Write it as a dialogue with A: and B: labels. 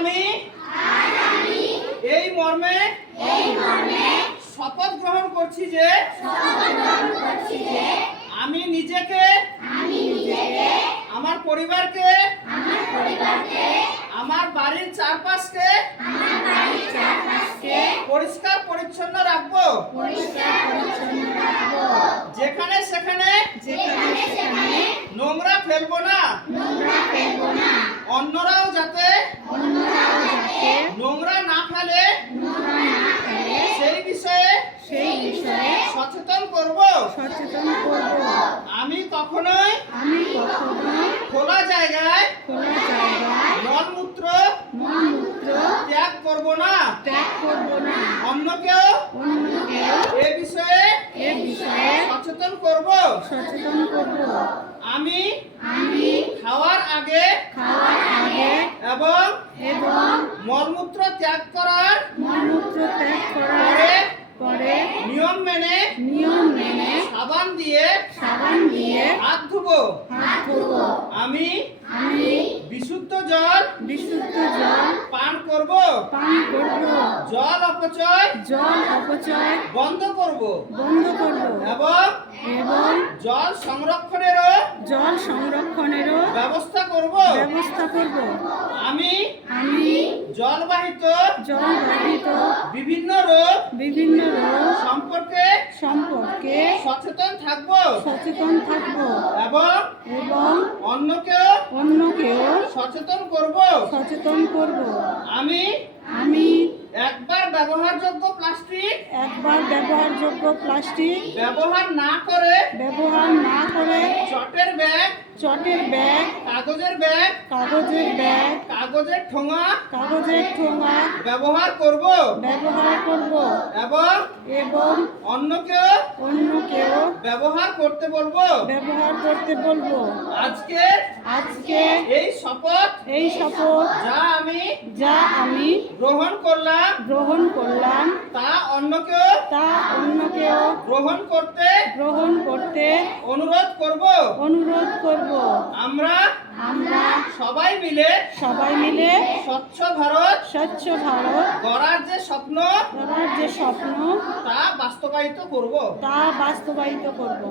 A: আমি এই মর্মে? শপথ গ্রহণ করছি যে আমি নিজেকে আমার পরিবারকে আমার বাড়ির চারপাশকে পরিষ্কার পরিচ্ছন্ন রাখব। যেখানে সেখানে নোংরা ফেলব না। নোংরা না ফেলে সেই বিষয়ে
B: সেই বিষয়ে
A: সচেতন করব।
B: সচেতন করব।
A: আমি কখনোই
B: আমি কখনো
A: খোলা জায়গায়
B: খোলা জায়গায়
A: মলমূত্র
B: মলমূত্র
A: ত্যাগ করব না।
B: ত্যাগ করব না।
A: অন্য
B: কেউ অন্য কেউ
A: এ বিষয়ে
B: এ বিষয়ে
A: সচেতন করব।
B: সচেতন করব।
A: আমি
B: আমি
A: খাওয়ার আগে
B: খাওয়ার আগে
A: এবং
B: এবং
A: মলমূত্র ত্যাগ করার
B: মলমূত্র ত্যাগ করার
A: পরে নিয়ম মেনে
B: নিয়ম মেনে
A: সাবান দিয়ে
B: সাবান দিয়ে
A: হাত ধুবো।
B: হাত ধোব।
A: আমি
B: আমি
A: বিশুদ্ধ জল
B: বিশুদ্ধ জল
A: পান করব।
B: পান করব।
A: জল অপচয়
B: জল অপচয়
A: বন্ধ করব।
B: বন্ধ করব।
A: এবং
B: এবং
A: জল সংরক্ষণেরও
B: জল সংরক্ষণেরও
A: ব্যবস্থা করব।
B: ব্যবস্থা করব।
A: আমি জলবাহিত
B: জলবাহিত
A: বিভিন্ন রোগ
B: বিভিন্ন রোগ
A: সম্পর্কে
B: সম্পর্কে
A: সচেতন থাকব।
B: সচেতন থাকব।
A: এবং
B: এবং
A: অন্যকেও
B: অন্যকেও
A: সচেতন করব।
B: সচেতন করব।
A: আমি
B: আমি
A: একবার ব্যবহারযোগ্য প্লাস্টিক
B: একবার ব্যবহারযোগ্য প্লাস্টিক
A: ব্যবহার না করে
B: ব্যবহার না করে
A: চটের
B: চটের ব্যাগ
A: কাগজের ব্যাগ
B: কাগজের ব্যাগ
A: কাগজের ঠোঙা
B: কাগজের ঠোঙা
A: ব্যবহার করব।
B: ব্যবহার করব।
A: এবং
B: এবং
A: অন্যকেও
B: অন্যকেও
A: ব্যবহার করতে বলব।
B: ব্যবহার করতে বলব।
A: আজকে
B: আজকে
A: এই শপথ
B: এই শপথ
A: যা আমি
B: যা আমি
A: গ্রহণ করলাম
B: গ্রহণ করলাম
A: তা অন্যকেও
B: তা অন্যকেও
A: গ্রহণ করতে
B: গ্রহণ করতে
A: অনুরোধ করব।
B: অনুরোধ করব।
A: আমরা
B: আমরা
A: সবাই মিলে
B: সবাই মিলে
A: স্বচ্ছ ভারত
B: স্বচ্ছ ভারত
A: গড়ার যে স্বপ্ন
B: গড়ার যে স্বপ্ন
A: তা বাস্তবায়িত করব।
B: তা বাস্তবায়িত করব।